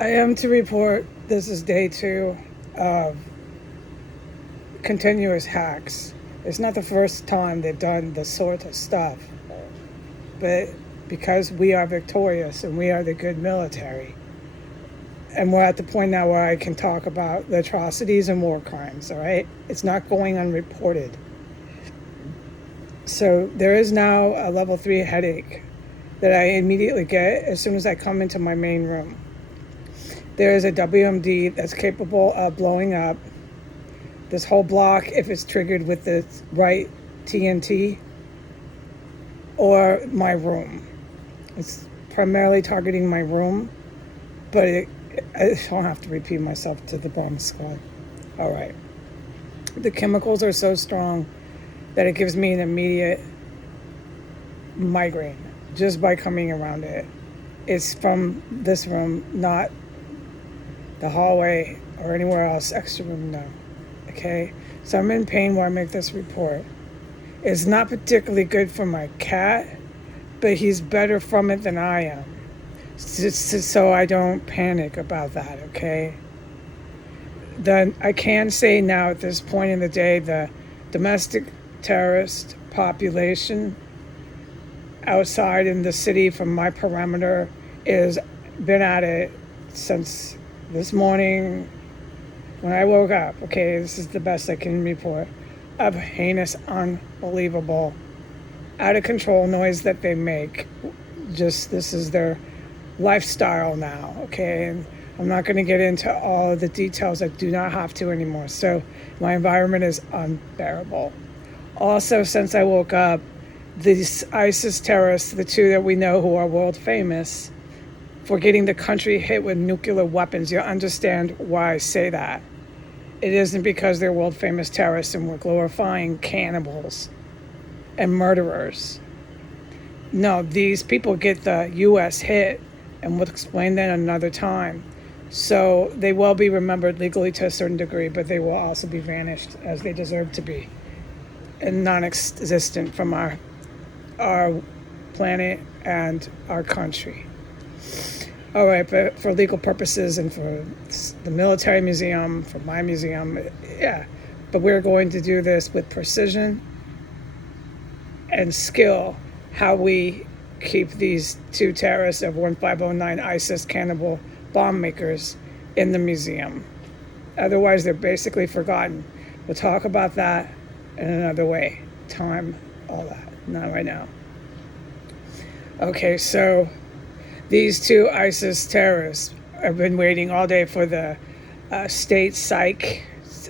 I am to report this is day 2 of continuous hacks. It's not the first time they've done this sort of stuff, but because we are victorious and we are the good military, and we're at the point now where I can talk about the atrocities and war crimes, all right? It's not going unreported. So there is now a level 3 headache that I immediately get as soon as I come into my main room. There is a WMD that's capable of blowing up this whole block if it's triggered with the right TNT, or my room. It's primarily targeting my room, but I don't have to repeat myself to the bomb squad. All right. The chemicals are so strong that it gives me an immediate migraine just by coming around it. It's from this room, not the hallway or anywhere else, extra room, no. Okay? So I'm in pain while I make this report. It's not particularly good for my cat, but he's better from it than I am. So I don't panic about that, okay? Then I can say now at this point in the day, the domestic terrorist population outside in the city from my perimeter is been at it since this morning when I woke up. Okay, this is the best I can report of heinous, unbelievable, out of control noise that they make. Just this is their lifestyle now, okay? And I'm not going to get into all of the details. I do not have to anymore. So my environment is unbearable. Also, since I woke up, these ISIS terrorists, the 2 that we know who are world famous for getting the country hit with nuclear weapons, you'll understand why I say that. It isn't because they're world famous terrorists and we're glorifying cannibals and murderers. No, these people get the U.S. hit, and we'll explain that another time. So they will be remembered legally to a certain degree, but they will also be vanished as they deserve to be, and non-existent from our planet and our country. All right, but for legal purposes and for the military museum, for my museum, yeah. But we're going to do this with precision and skill, how we keep these 2 terrorists of 1509 ISIS cannibal bomb makers in the museum. Otherwise, they're basically forgotten. We'll talk about that in another way. Time, all that. Not right now. Okay, so these 2 ISIS terrorists have been waiting all day for the state psych,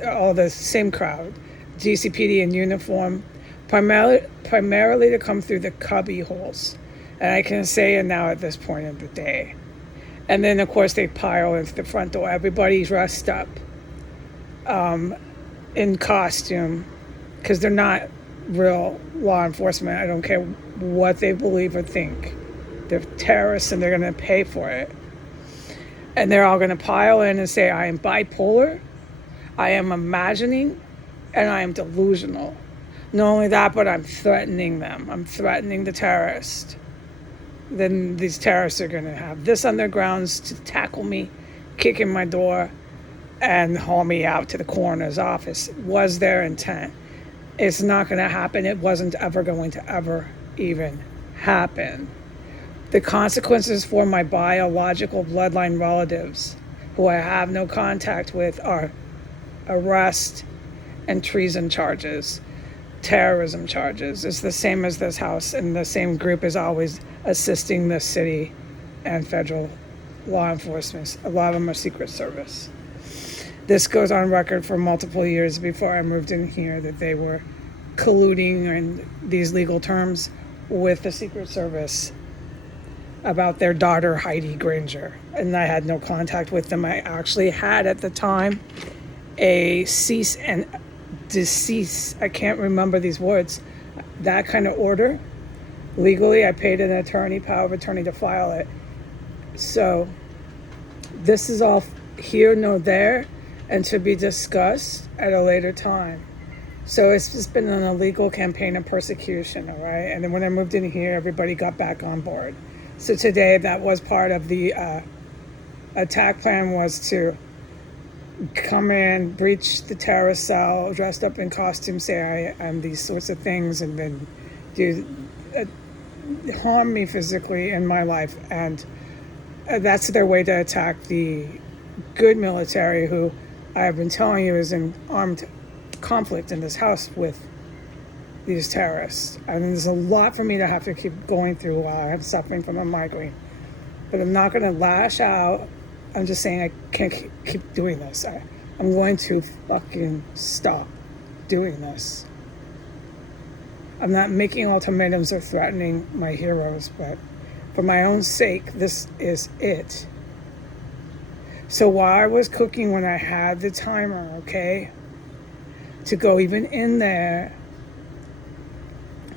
all the same crowd, GCPD in uniform, primarily to come through the cubby holes. And I can say it now at this point of the day. And then, of course, they pile into the front door. Everybody's dressed up in costume because they're not real law enforcement. I don't care what they believe or think. They're terrorists and they're going to pay for it. And they're all going to pile in and say, I am bipolar, I am imagining, and I am delusional. Not only that, but I'm threatening them. I'm threatening the terrorist. Then these terrorists are going to have this on their grounds to tackle me, kick in my door, and haul me out to the coroner's office. Was their intent. It's not going to happen. It wasn't ever going to ever even happen. The consequences for my biological bloodline relatives, who I have no contact with, are arrest and treason charges, terrorism charges. It's the same as this house, and the same group is always assisting the city and federal law enforcement. A lot of them are Secret Service. This goes on record for multiple years before I moved in here that they were colluding in these legal terms with the Secret Service about their daughter, Heidi Granger. And I had no contact with them. I actually had at the time a cease and desist. I can't remember these words. That kind of order. Legally, I paid an attorney, power of attorney, to file it. So this is all here, no there, and to be discussed at a later time. So it's just been an illegal campaign of persecution, all right? And then when I moved in here, everybody got back on board. So today, that was part of the attack plan was to come in, breach the terrorist cell, dressed up in costume, say I am these sorts of things, and then do harm me physically in my life. And that's their way to attack the good military, who I have been telling you is in armed conflict in this house with these terrorists. I mean, there's a lot for me to have to keep going through while I'm suffering from a migraine. But I'm not going to lash out. I'm just saying I can't keep doing this. I'm going to fucking stop doing this. I'm not making ultimatums or threatening my heroes, but for my own sake, this is it. So while I was cooking, when I had the timer, okay, to go even in there,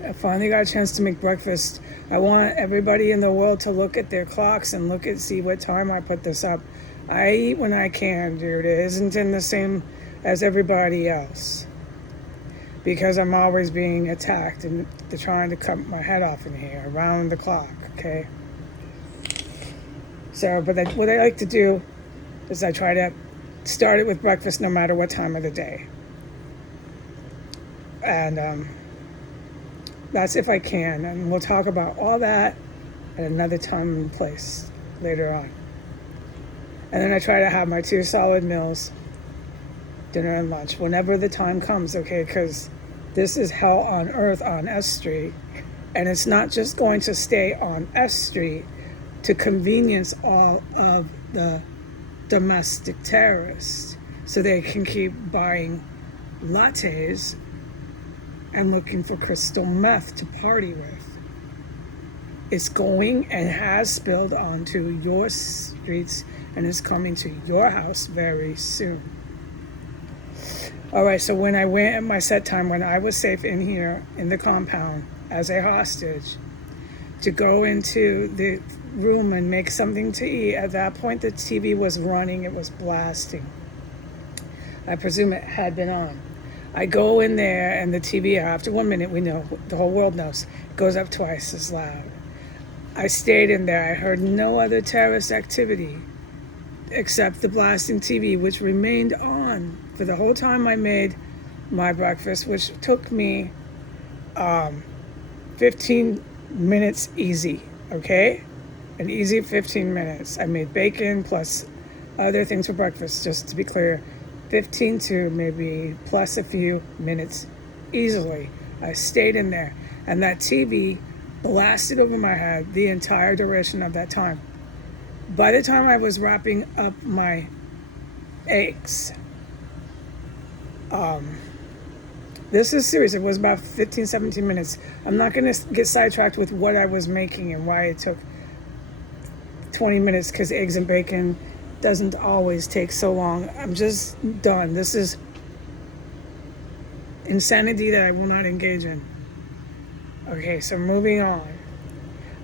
I finally got a chance to make breakfast. I want everybody in the world to look at their clocks and see what time I put this up. I eat when I can, dude. It isn't in the same as everybody else, because I'm always being attacked and they're trying to cut my head off in here around the clock, okay? So, but what I like to do is I try to start it with breakfast no matter what time of the day. And that's if I can. And we'll talk about all that at another time and place later on. And then I try to have my 2 solid meals, dinner and lunch, whenever the time comes, okay? Because this is hell on earth on S Street. And it's not just going to stay on S Street to convenience all of the domestic terrorists so they can keep buying lattes and looking for crystal meth to party with. It's going and has spilled onto your streets and is coming to your house very soon. All right, so when I went at my set time, when I was safe in here in the compound as a hostage, to go into the room and make something to eat, at that point the TV was running, it was blasting. I presume it had been on. I go in there and the TV, after 1 minute, we know, the whole world knows, goes up twice as loud. I stayed in there. I heard no other terrorist activity except the blasting TV, which remained on for the whole time I made my breakfast, which took me 15 minutes easy, okay? An easy 15 minutes. I made bacon plus other things for breakfast, just to be clear. 15 to maybe plus a few minutes easily. I stayed in there, and that TV blasted over my head the entire duration of that time. By the time I was wrapping up my eggs, this is serious. It was about 15, 17 minutes. I'm not going to get sidetracked with what I was making and why it took 20 minutes, because eggs and bacon doesn't always take so long. I'm just done. This is insanity that I will not engage in. Okay, so moving on.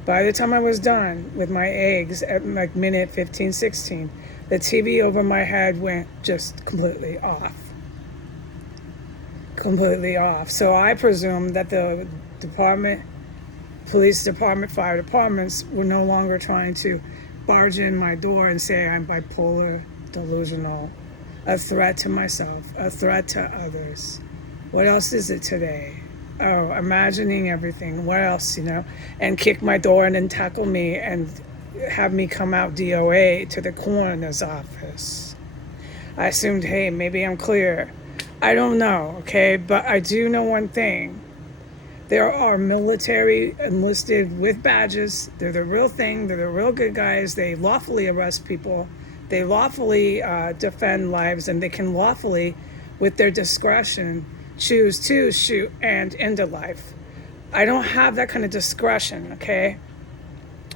By the time I was done with my eggs at like minute 15, 16, the TV over my head went just completely off. Completely off. So I presume that the department, police department, fire departments were no longer trying to barge in my door and say I'm bipolar, delusional, a threat to myself, a threat to others. What else is it today? Oh, imagining everything. What else, and kick my door and then tackle me and have me come out DOA to the coroner's office. I assumed, hey, maybe I'm clear. I don't know, okay? But I do know one thing. There are military enlisted with badges. They're the real thing. They're the real good guys. They lawfully arrest people. They lawfully defend lives, and they can lawfully, with their discretion, choose to shoot and end a life. I don't have that kind of discretion, okay?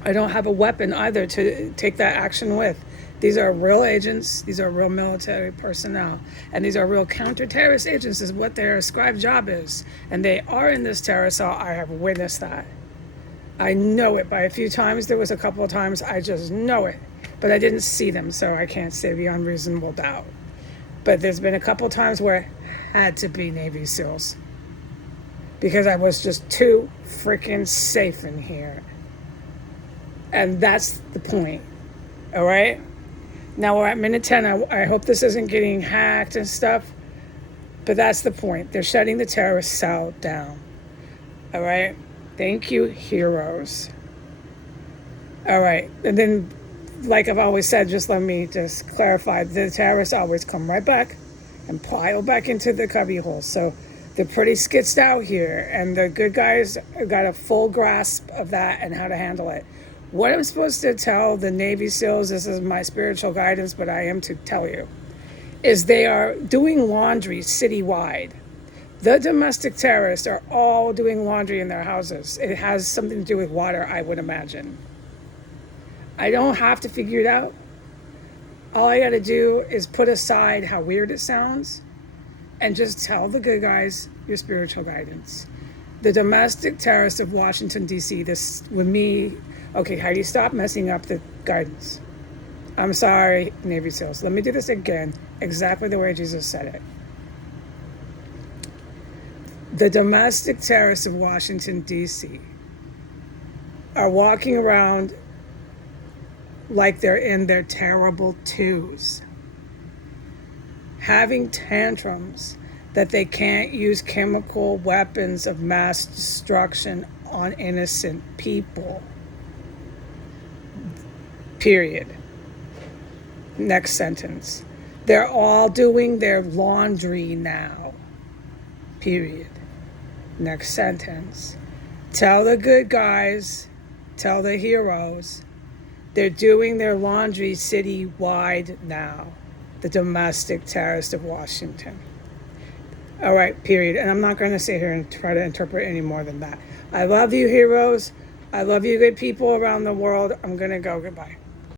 I don't have a weapon either to take that action with. These are real agents. These are real military personnel. And these are real counter-terrorist agents is what their ascribed job is. And they are in this terror cell. I have witnessed that. I know it by a few times. There was a couple of times I just know it. But I didn't see them, so I can't say beyond reasonable doubt. But there's been a couple of times where it had to be Navy SEALs, because I was just too freaking safe in here. And that's the point, all right? Now we're at minute 10. I hope this isn't getting hacked and stuff, but that's the point. They're shutting the terrorist cell down. All right? Thank you, heroes. All right. And then, like I've always said, just let me just clarify, the terrorists always come right back and pile back into the cubby hole. So they're pretty skitsed out here, and the good guys got a full grasp of that and how to handle it. What I'm supposed to tell the Navy SEALs, this is my spiritual guidance, but I am to tell you, is they are doing laundry citywide. The domestic terrorists are all doing laundry in their houses. It has something to do with water, I would imagine. I don't have to figure it out. All I got to do is put aside how weird it sounds and just tell the good guys your spiritual guidance. The domestic terrorists of Washington, D.C., this with me. Okay, Heidi, stop messing up the guidance. I'm sorry, Navy SEALs. Let me do this again, exactly the way Jesus said it. The domestic terrorists of Washington, D.C. are walking around like they're in their terrible twos, having tantrums that they can't use chemical weapons of mass destruction on innocent people. Period. Next sentence. They're all doing their laundry now. Period. Next sentence. Tell the good guys, tell the heroes, they're doing their laundry citywide now. The domestic terrorists of Washington. All right, period. And I'm not going to sit here and try to interpret any more than that. I love you, heroes. I love you, good people around the world. I'm going to go. Goodbye.